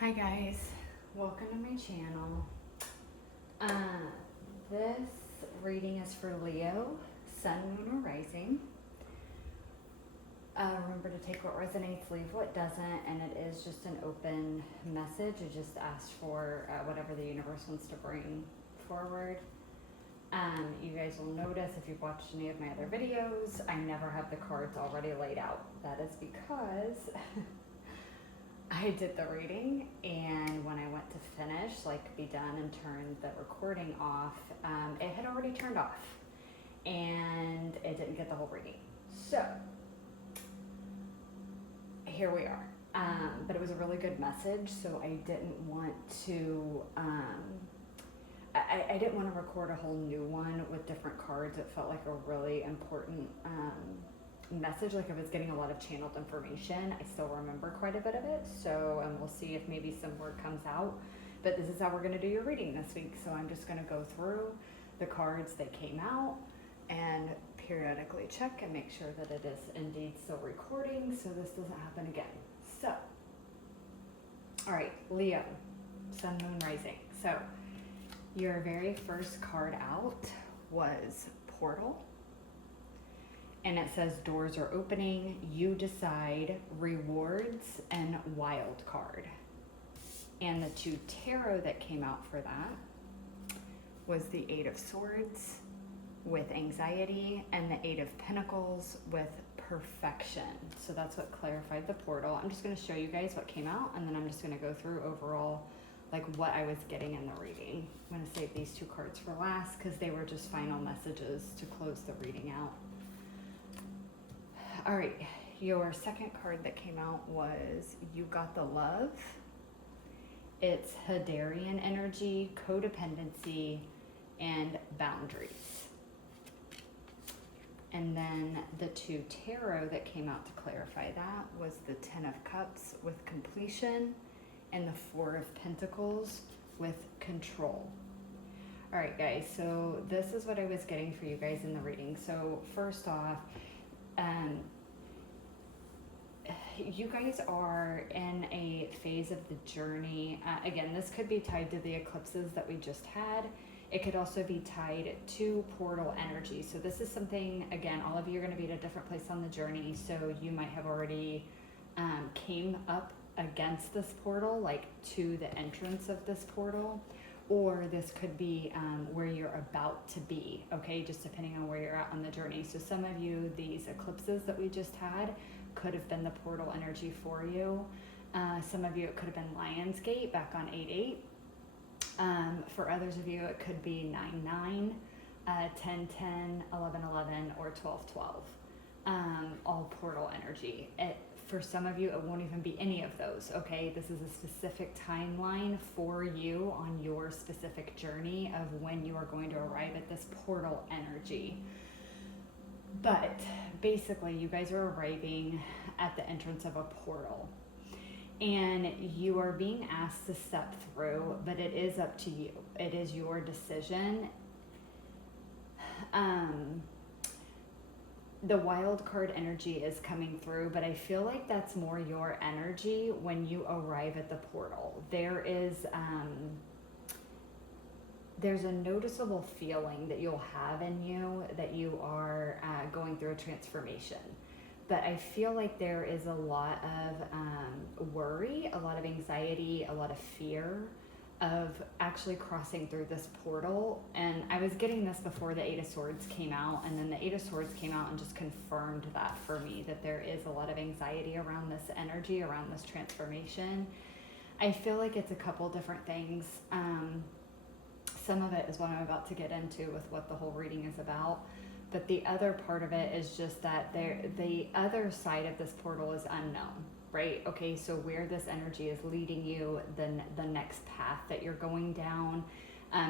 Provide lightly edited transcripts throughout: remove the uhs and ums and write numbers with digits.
Hi guys, welcome to my channel. This reading is for Leo, Sun, Moon, or Rising. Remember to take what resonates, leave what doesn't, and it is just an open message. I just asked for whatever the universe wants to bring forward. You guys will notice if you've watched any of my other videos, I never have the cards already laid out. That is because I did the reading, and when I went to finish, like be done and turn the recording off, it had already turned off, and it didn't get the whole reading. So here we are. But it was a really good message, so I didn't want to. I didn't want to record a whole new one with different cards. It felt like a really important message, like I was getting a lot of channeled information. I still remember quite a bit of it, so we'll see if maybe some word comes out. But this is how we're going to do your reading this week. So I'm just going to go through the cards that came out and periodically check and make sure that it is indeed still recording, so this doesn't happen again. So, all right, Leo, Sun, Moon, Rising. So your very first card out was Portal. And it says doors are opening, you decide, rewards, and wild card. And the two tarot that came out for that was the Eight of Swords with anxiety and the Eight of Pentacles with perfection. So that's what clarified the portal. I'm just going to show you guys what came out, and then I'm just going to go through overall like what I was getting in the reading. I'm going to save these two cards for last because they were just final messages to close the reading out. All right, your second card that came out was You Got the Love. It's Hadarian energy, codependency, and boundaries. And then the two tarot that came out to clarify that was the Ten of Cups with completion and the Four of Pentacles with control. All right, guys, so this is what I was getting for you guys in the reading. So first off, you guys are in a phase of the journey. Again, this could be tied to the eclipses that we just had. It could also be tied to portal energy. So this is something, again, all of you are going to be at a different place on the journey. So you might have already came up against this portal, like to the entrance of this portal. Or this could be where you're about to be, okay? Just depending on where you're at on the journey. So some of you, these eclipses that we just had could have been the portal energy for you. Some of you, it could have been Lionsgate back on 8/8. For others of you, it could be 9/9, 10/10, 11/11, or 12/12. All portal energy. For some of you, it won't even be any of those, okay? This is a specific timeline for you on your specific journey of when you are going to arrive at this portal energy. But basically, you guys are arriving at the entrance of a portal. And you are being asked to step through, but it is up to you. It is your decision. The wild card energy is coming through, but I feel like that's more your energy when you arrive at the portal. There's a noticeable feeling that you'll have in you that you are going through a transformation. But I feel like there is a lot of worry, a lot of anxiety, a lot of fear of actually crossing through this portal. And I was getting this before the Eight of Swords came out, and then the Eight of Swords came out and just confirmed that for me, that there is a lot of anxiety around this energy, around this transformation. I feel like it's a couple different things. Some of it is what I'm about to get into with what the whole reading is about. But the other part of it is just that the other side of this portal is unknown, right? Okay, so where this energy is leading you, the next path that you're going down,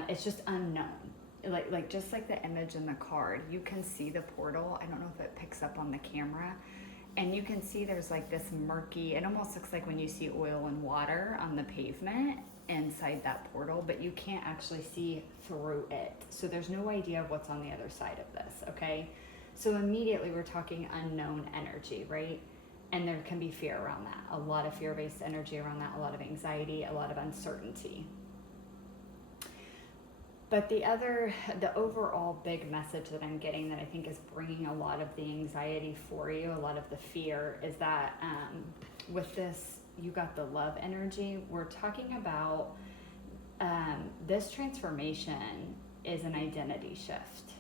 it's just unknown. Like just like the image in the card, you can see the portal. I don't know if it picks up on the camera. And you can see there's like this murky, it almost looks like when you see oil and water on the pavement inside that portal, but you can't actually see through it. So there's no idea of what's on the other side of this, okay? So immediately we're talking unknown energy, right? And there can be fear around that, a lot of fear-based energy around that, a lot of anxiety, a lot of uncertainty. But the overall big message that I'm getting that I think is bringing a lot of the anxiety for you, a lot of the fear, is that with this, you got the love energy. We're talking about this transformation is an identity shift.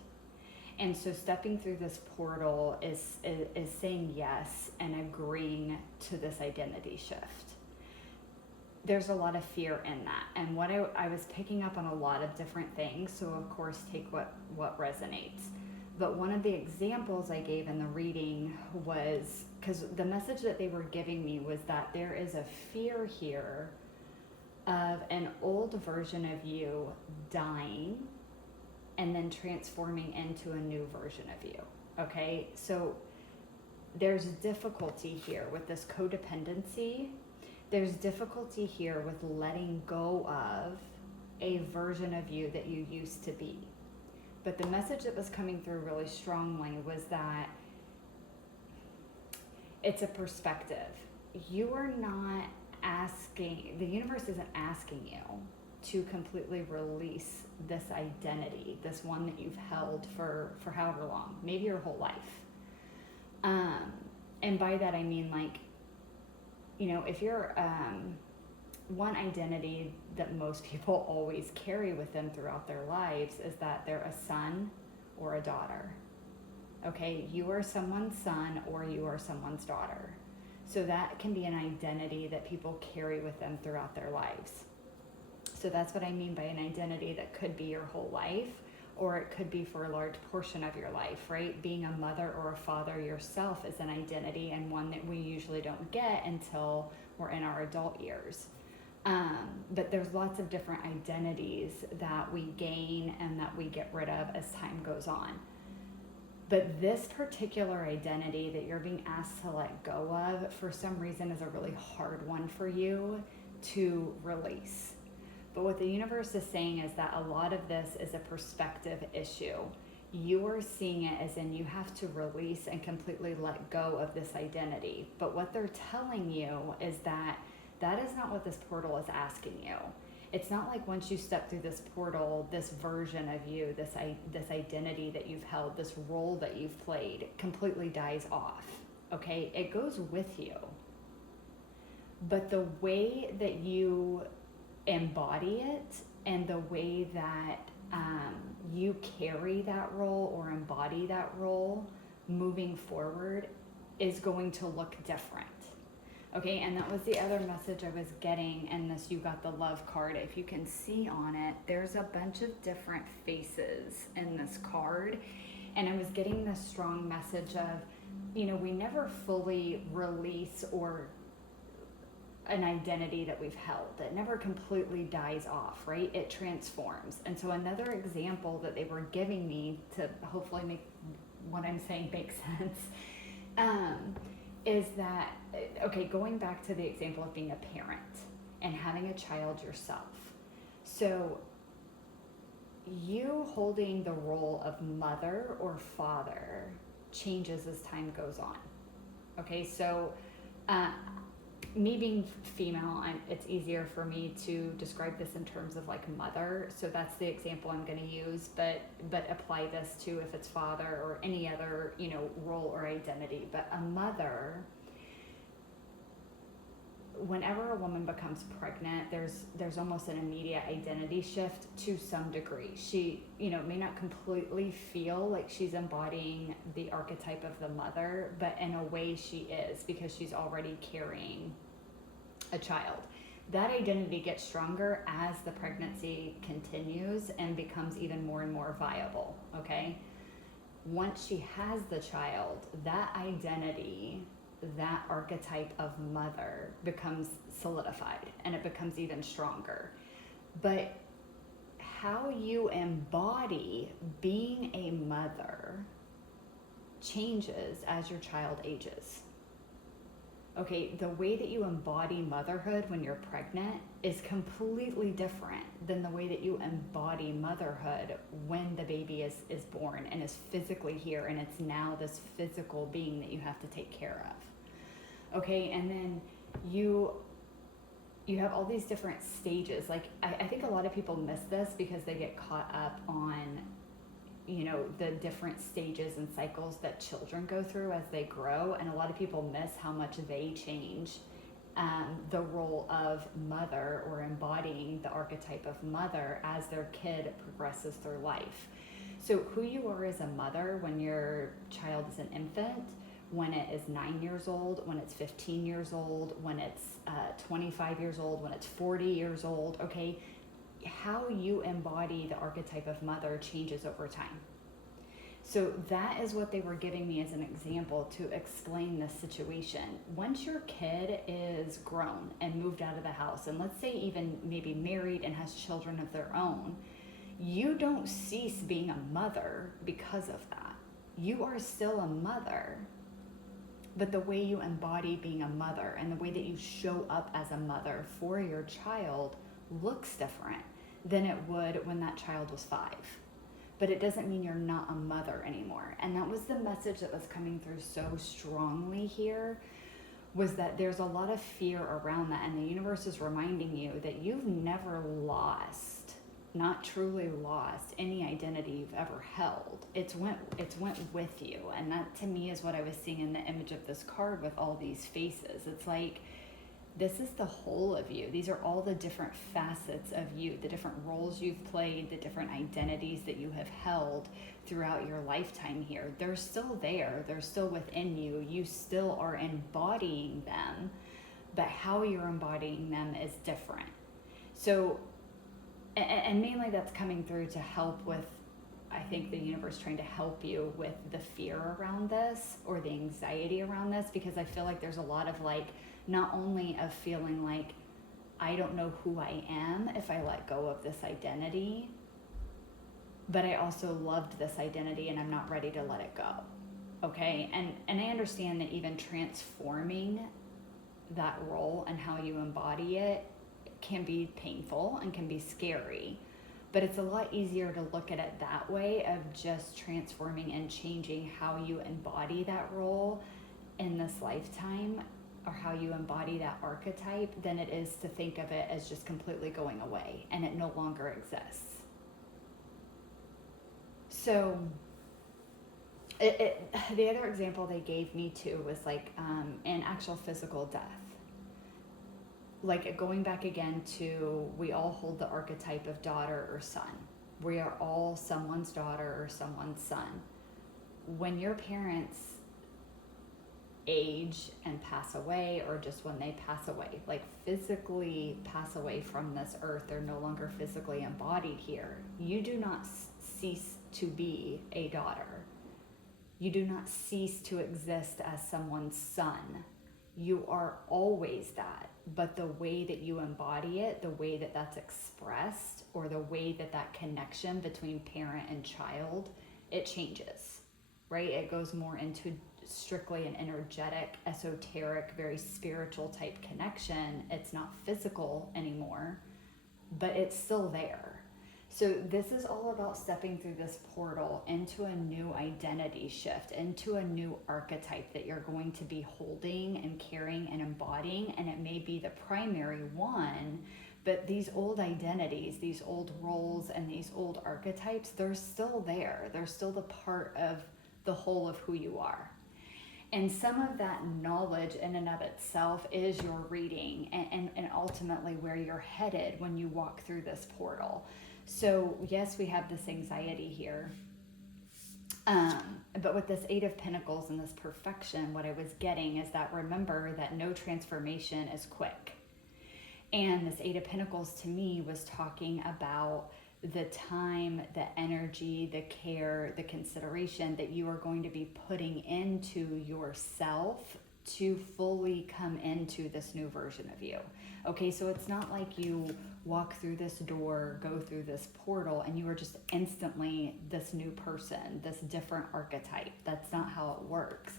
And so stepping through this portal is saying yes and agreeing to this identity shift. There's a lot of fear in that. And what I was picking up on a lot of different things, so of course take what resonates. But one of the examples I gave in the reading was, because the message that they were giving me was that there is a fear here of an old version of you dying and then transforming into a new version of you, okay? So there's difficulty here with this codependency. There's difficulty here with letting go of a version of you that you used to be. But the message that was coming through really strongly was that it's a perspective. You are not asking, the universe isn't asking you to completely release this identity, this one that you've held for however long, maybe your whole life. And by that I mean, like, you know, if you're one identity that most people always carry with them throughout their lives is that they're a son or a daughter. Okay, you are someone's son or you are someone's daughter. So that can be an identity that people carry with them throughout their lives. So that's what I mean by an identity that could be your whole life, or it could be for a large portion of your life, right? Being a mother or a father yourself is an identity, and one that we usually don't get until we're in our adult years. But there's lots of different identities that we gain and that we get rid of as time goes on. But this particular identity that you're being asked to let go of, for some reason, is a really hard one for you to release. But what the universe is saying is that a lot of this is a perspective issue. You are seeing it as in you have to release and completely let go of this identity. But what they're telling you is that that is not what this portal is asking you. It's not like once you step through this portal, this version of you, this identity that you've held, this role that you've played completely dies off, okay? It goes with you. But the way that you embody it and the way that you carry that role or embody that role moving forward is going to look different. Okay, and that was the other message I was getting in this You Got the Love card. If you can see on it, there's a bunch of different faces in this card. And I was getting this strong message of, you know, we never fully release or an identity that we've held. It never completely dies off, right? It transforms. And so another example that they were giving me to hopefully make what I'm saying make sense, is that, okay, going back to the example of being a parent and having a child yourself. So you holding the role of mother or father changes as time goes on. Okay, so me being female, it's easier for me to describe this in terms of like mother. So that's the example I'm going to use, but apply this to if it's father or any other, you know, role or identity. But a mother, whenever a woman becomes pregnant, there's almost an immediate identity shift to some degree. She, you know, may not completely feel like she's embodying the archetype of the mother, but in a way she is, because she's already carrying a child. That identity gets stronger as the pregnancy continues and becomes even more and more viable, okay? Once she has the child, that identity, that archetype of mother becomes solidified and it becomes even stronger. But how you embody being a mother changes as your child ages. Okay, the way that you embody motherhood when you're pregnant is completely different than the way that you embody motherhood when the baby is born and is physically here and it's now this physical being that you have to take care of. Okay, and then you have all these different stages. Like I think a lot of people miss this because they get caught up on, you know, the different stages and cycles that children go through as they grow, and a lot of people miss how much they change the role of mother, or embodying the archetype of mother as their kid progresses through life. So who you are as a mother when your child is an infant, when it is 9 years old, when it's 15 years old, when it's 25 years old, when it's 40 years old, okay, how you embody the archetype of mother changes over time. So that is what they were giving me as an example to explain this situation. Once your kid is grown and moved out of the house, and let's say even maybe married and has children of their own, you don't cease being a mother because of that. You are still a mother, but the way you embody being a mother and the way that you show up as a mother for your child looks different than it would when that child was 5. But it doesn't mean you're not a mother anymore. And that was the message that was coming through so strongly here, was that there's a lot of fear around that. And the universe is reminding you that you've never lost, not truly lost, any identity you've ever held. It's went with you. And that to me is what I was seeing in the image of this card with all these faces. It's like, this is the whole of you. These are all the different facets of you, the different roles you've played, the different identities that you have held throughout your lifetime here. They're still there. They're still within you. You still are embodying them, but how you're embodying them is different. So, and mainly that's coming through to help with, I think the universe trying to help you with the fear around this, or the anxiety around this, because I feel like there's a lot of like, not only of feeling like I don't know who I am if I let go of this identity, but I also loved this identity and I'm not ready to let it go. Okay, and I understand that even transforming that role and how you embody it can be painful and can be scary, but it's a lot easier to look at it that way, of just transforming and changing how you embody that role in this lifetime, or how you embody that archetype, than it is to think of it as just completely going away and it no longer exists. So the other example they gave me too was like an actual physical death. Like going back again to, we all hold the archetype of daughter or son. We are all someone's daughter or someone's son. When your parents age and pass away, or just when they pass away, like physically pass away from this earth, they're no longer physically embodied here, you do not cease to be a daughter. You do not cease to exist as someone's son. You are always that, but the way that you embody it, the way that that's expressed, or the way that that connection between parent and child, it changes, right? It goes more into strictly an energetic, esoteric, very spiritual type connection. It's not physical anymore, but it's still there. So this is all about stepping through this portal into a new identity shift, into a new archetype that you're going to be holding and carrying and embodying. And it may be the primary one, but these old identities, these old roles, and these old archetypes, they're still there. They're still the part of the whole of who you are. And some of that knowledge in and of itself is your reading, and ultimately where you're headed when you walk through this portal. So yes, we have this anxiety here. But with this 8 of Pentacles and this perfection, what I was getting is that, remember that no transformation is quick. And this 8 of Pentacles to me was talking about the time, the energy, the care, the consideration that you are going to be putting into yourself to fully come into this new version of you. Okay, so it's not like you walk through this door, go through this portal, and you are just instantly this new person, this different archetype. That's not how it works.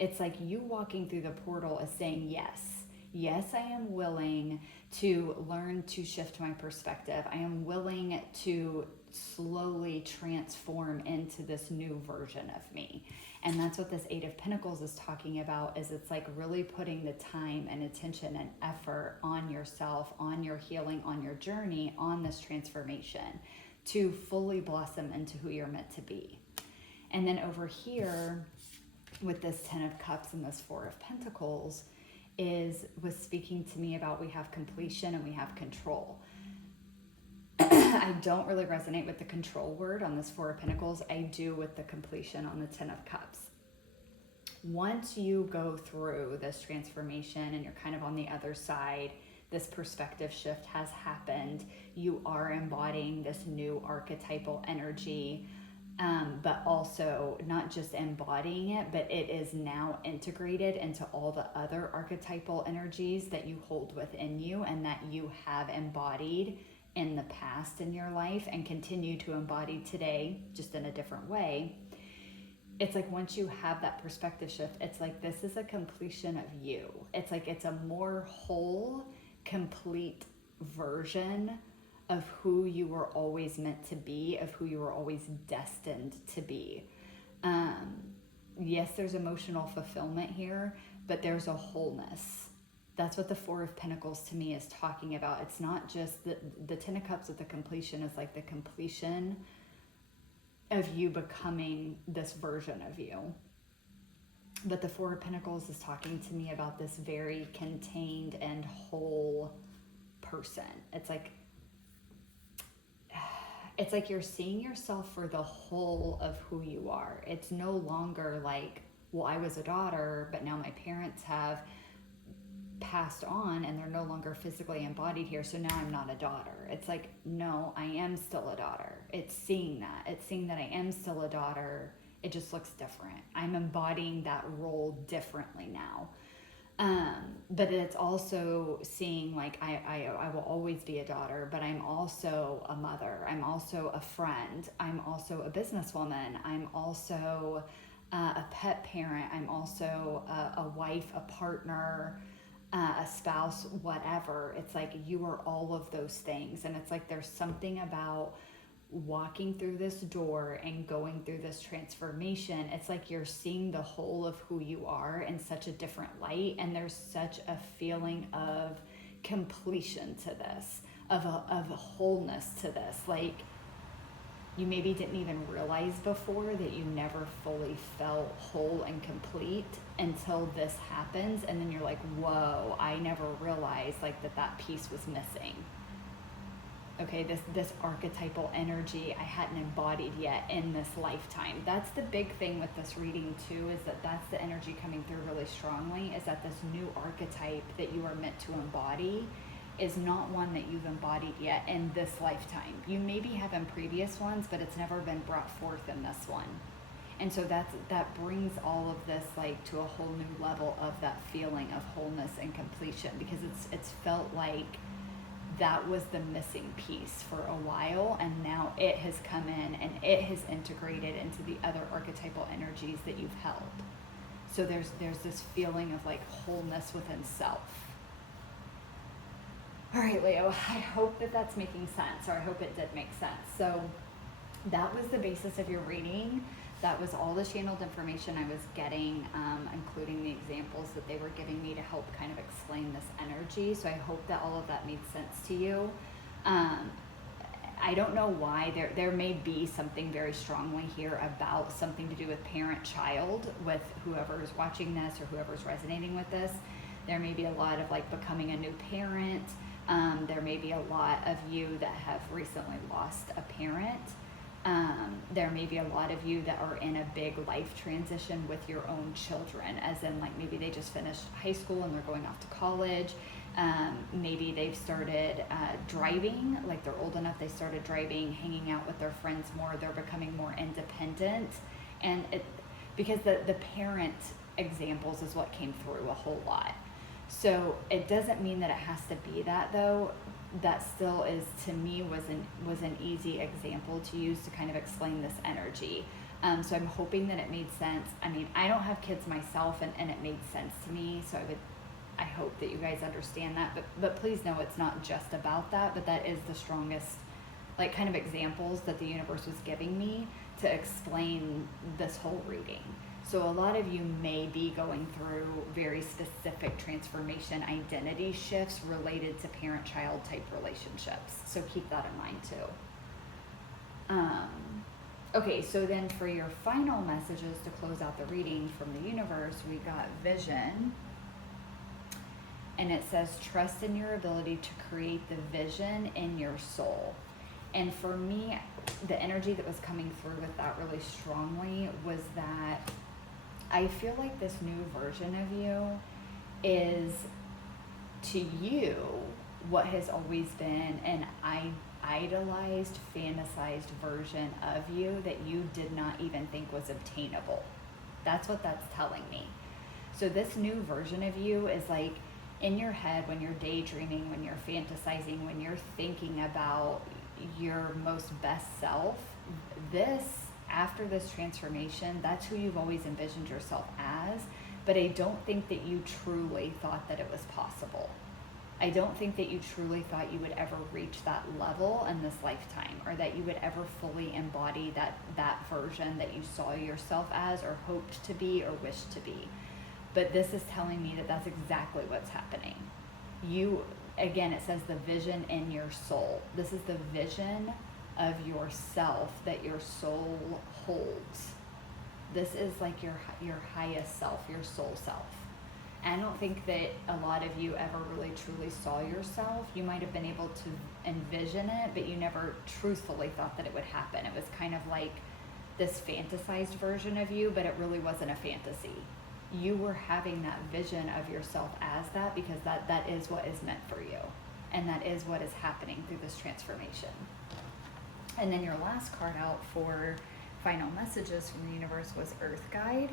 It's like you walking through the portal is saying, yes, I am willing to learn to shift my perspective. I am willing to slowly transform into this new version of me. And that's what this Eight of Pentacles is talking about, is it's like really putting the time and attention and effort on yourself, on your healing, on your journey, on this transformation to fully blossom into who you're meant to be. And then over here with this 10 of Cups and this 4 of Pentacles was speaking to me about we have completion and we have control. I don't really resonate with the control word on this 4 of Pentacles. I do with the completion on the 10 of Cups. Once you go through this transformation and you're kind of on the other side, this perspective shift has happened. You are embodying this new archetypal energy, but also not just embodying it, but it is now integrated into all the other archetypal energies that you hold within you and that you have embodied in the past in your life and continue to embody today, just in a different way. It's like once you have that perspective shift, it's like this is a completion of you. It's like it's a more whole, complete version of who you were always meant to be, of who you were always destined to be. Yes, there's emotional fulfillment here, but there's a wholeness. That's what the 4 of Pentacles to me is talking about. It's not just the 10 of Cups with the completion is like the completion of you becoming this version of you. But the 4 of Pentacles is talking to me about this very contained and whole person. It's like you're seeing yourself for the whole of who you are. It's no longer like, well, I was a daughter, but now my parents have passed on and they're no longer physically embodied here, so now I'm not a daughter. It's like, no, I am still a daughter. It's seeing that. It's seeing that I am still a daughter. It just looks different. I'm embodying that role differently now. But it's also seeing like I will always be a daughter, but I'm also a mother. I'm also a friend. I'm also a businesswoman. I'm also a pet parent. I'm also a wife, a partner, a spouse, whatever. It's like you are all of those things. And it's like there's something about walking through this door and going through this transformation. It's like you're seeing the whole of who you are in such a different light, and there's such a feeling of completion to this, of a wholeness to this. Like you maybe didn't even realize before that you never fully felt whole and complete until this happens, and then you're like, whoa, I never realized like that piece was missing. Okay, this archetypal energy I hadn't embodied yet in this lifetime. That's the big thing with this reading too, is that's the energy coming through really strongly, is that this new archetype that you are meant to embody is not one that you've embodied yet in this lifetime. You maybe have in previous ones, but it's never been brought forth in this one. And so that brings all of this like to a whole new level of that feeling of wholeness and completion, because it's felt like that was the missing piece for a while, and now it has come in and it has integrated into the other archetypal energies that you've held. So there's this feeling of like wholeness within self. All right, Leo, I hope that's making sense, or I hope it did make sense. So that was the basis of your reading. That was all the channeled information I was getting, including the examples that they were giving me to help kind of explain this energy. So I hope that all of that made sense to you. I don't know why. There may be something very strongly here about something to do with parent-child, with whoever is watching this or whoever's resonating with this. There may be a lot of like becoming a new parent. There may be a lot of you that have recently lost a parent. There may be a lot of you that are in a big life transition with your own children, as in like maybe they just finished high school and they're going off to college. Maybe they've started driving, like they're old enough, they started driving, hanging out with their friends more, they're becoming more independent. And because the parent examples is what came through a whole lot. So it doesn't mean that it has to be that though. That still is, to me, was an easy example to use to kind of explain this energy. So I'm hoping that it made sense. I mean, I don't have kids myself, and it made sense to me. So I hope that you guys understand that. But please know it's not just about that, but that is the strongest, like, kind of examples that the universe was giving me to explain this whole reading. So a lot of you may be going through very specific transformation identity shifts related to parent-child type relationships. So keep that in mind too. Okay, so then for your final messages to close out the reading from the universe, we got vision. And it says, trust in your ability to create the vision in your soul. And for me, the energy that was coming through with that really strongly was that I feel like this new version of you is, to you, what has always been an idolized, fantasized version of you that you did not even think was obtainable. That's what that's telling me. So this new version of you is like in your head when you're daydreaming, when you're fantasizing, when you're thinking about your most best self. This, after this transformation, that's who you've always envisioned yourself as, but I don't think that you truly thought that it was possible. I don't think that you truly thought you would ever reach that level in this lifetime, or that you would ever fully embody that version that you saw yourself as, or hoped to be, or wished to be. But this is telling me that that's exactly what's happening. You, again, it says the vision in your soul. This is the vision of yourself that your soul holds. This is like your highest self, your soul self. I don't think that a lot of you ever really truly saw yourself. You might have been able to envision it, but you never truthfully thought that it would happen. It was kind of like this fantasized version of you, but it really wasn't a fantasy. You were having that vision of yourself as that because that is what is meant for you. And that is what is happening through this transformation. And then your last card out for final messages from the universe was Earth Guide.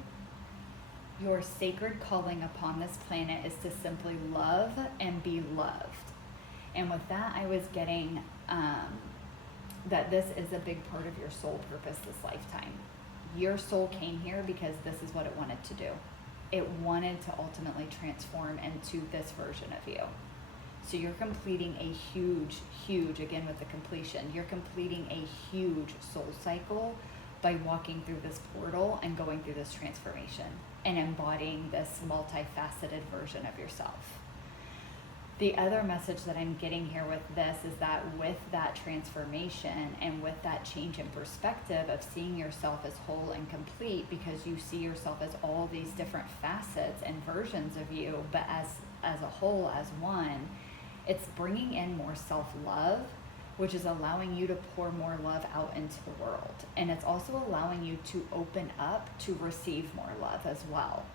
Your sacred calling upon this planet is to simply love and be loved. And with that, I was getting that this is a big part of your soul purpose this lifetime. Your soul came here because this is what it wanted to do. It wanted to ultimately transform into this version of you. So you're completing a huge, again with the completion, you're completing a huge soul cycle by walking through this portal and going through this transformation and embodying this multifaceted version of yourself. The other message that I'm getting here with this is that with that transformation and with that change in perspective of seeing yourself as whole and complete, because you see yourself as all these different facets and versions of you, but as a whole, as one, it's bringing in more self-love, which is allowing you to pour more love out into the world. And it's also allowing you to open up to receive more love as well.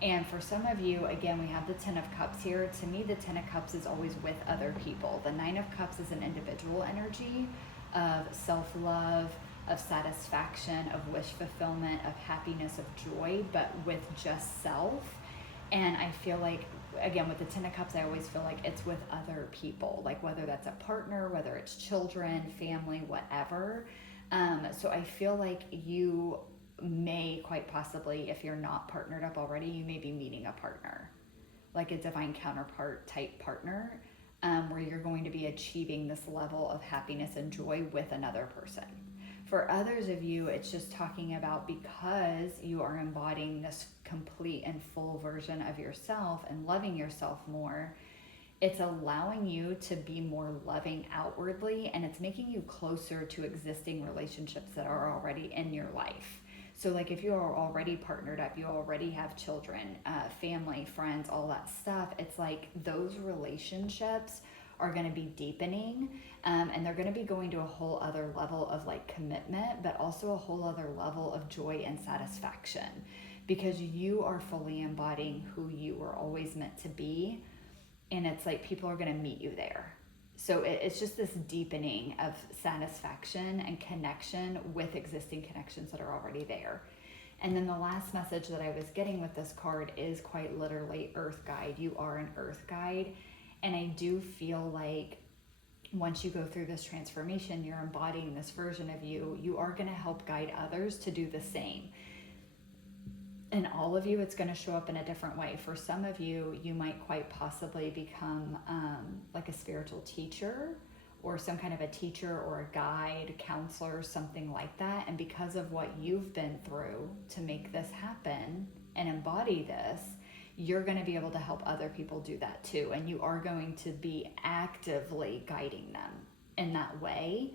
And for some of you, again, we have the 10 of Cups here. To me, the 10 of Cups is always with other people. The 9 of Cups is an individual energy of self-love, of satisfaction, of wish fulfillment, of happiness, of joy, but with just self. And I feel like, again, with the 10 of Cups, I always feel like it's with other people, like whether that's a partner, whether it's children, family, whatever. So I feel like you may quite possibly, if you're not partnered up already, you may be meeting a partner, like a divine counterpart type partner, where you're going to be achieving this level of happiness and joy with another person. For others of you, it's just talking about because you are embodying this complete and full version of yourself and loving yourself more, it's allowing you to be more loving outwardly, and it's making you closer to existing relationships that are already in your life. So like if you are already partnered up, you already have children, family, friends, all that stuff, it's like those relationships are going to be deepening, and they're going to be going to a whole other level of like commitment, but also a whole other level of joy and satisfaction, because you are fully embodying who you were always meant to be. And it's like people are going to meet you there. So it's just this deepening of satisfaction and connection with existing connections that are already there. And then the last message that I was getting with this card is quite literally Earth Guide. You are an Earth Guide. And I do feel like once you go through this transformation, you're embodying this version of you. You are going to help guide others to do the same. And all of you, it's going to show up in a different way. For some of you, you might quite possibly become like a spiritual teacher, or some kind of a teacher or a guide, counselor, something like that. And because of what you've been through to make this happen and embody this, you're going to be able to help other people do that too. And you are going to be actively guiding them in that way.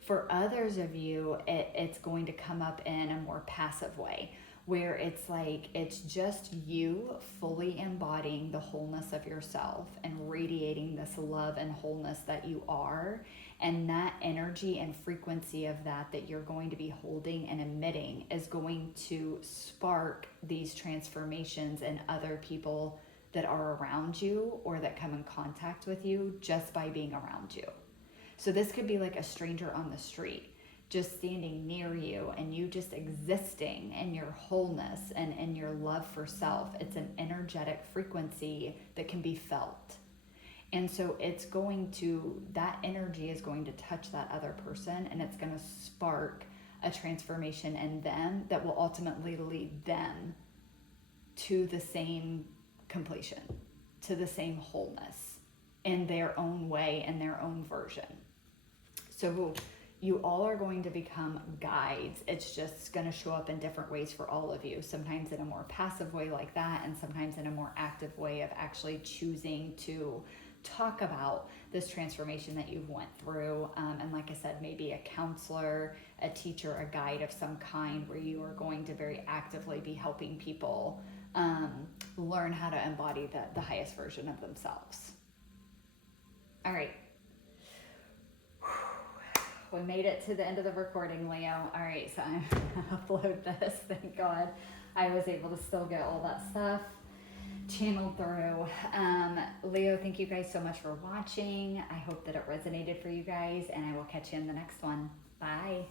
For others of you, it's going to come up in a more passive way, where it's like it's just you fully embodying the wholeness of yourself and radiating this love and wholeness that you are. And that energy and frequency of that you're going to be holding and emitting is going to spark these transformations in other people that are around you or that come in contact with you just by being around you. So this could be like a stranger on the street just standing near you and you just existing in your wholeness and in your love for self. It's an energetic frequency that can be felt. And so that energy is going to touch that other person, and it's going to spark a transformation in them that will ultimately lead them to the same completion, to the same wholeness in their own way, in their own version. So you all are going to become guides. It's just going to show up in different ways for all of you, sometimes in a more passive way like that, and sometimes in a more active way of actually choosing to talk about this transformation that you've went through. And like I said, maybe a counselor, a teacher, a guide of some kind, where you are going to very actively be helping people learn how to embody the highest version of themselves. All right. We made it to the end of the recording, Leo. All right, so I'm gonna upload this. Thank God I was able to still get all that stuff channeled through. Leo, thank you guys so much for watching. I hope that it resonated for you guys, and I will catch you in the next one. Bye.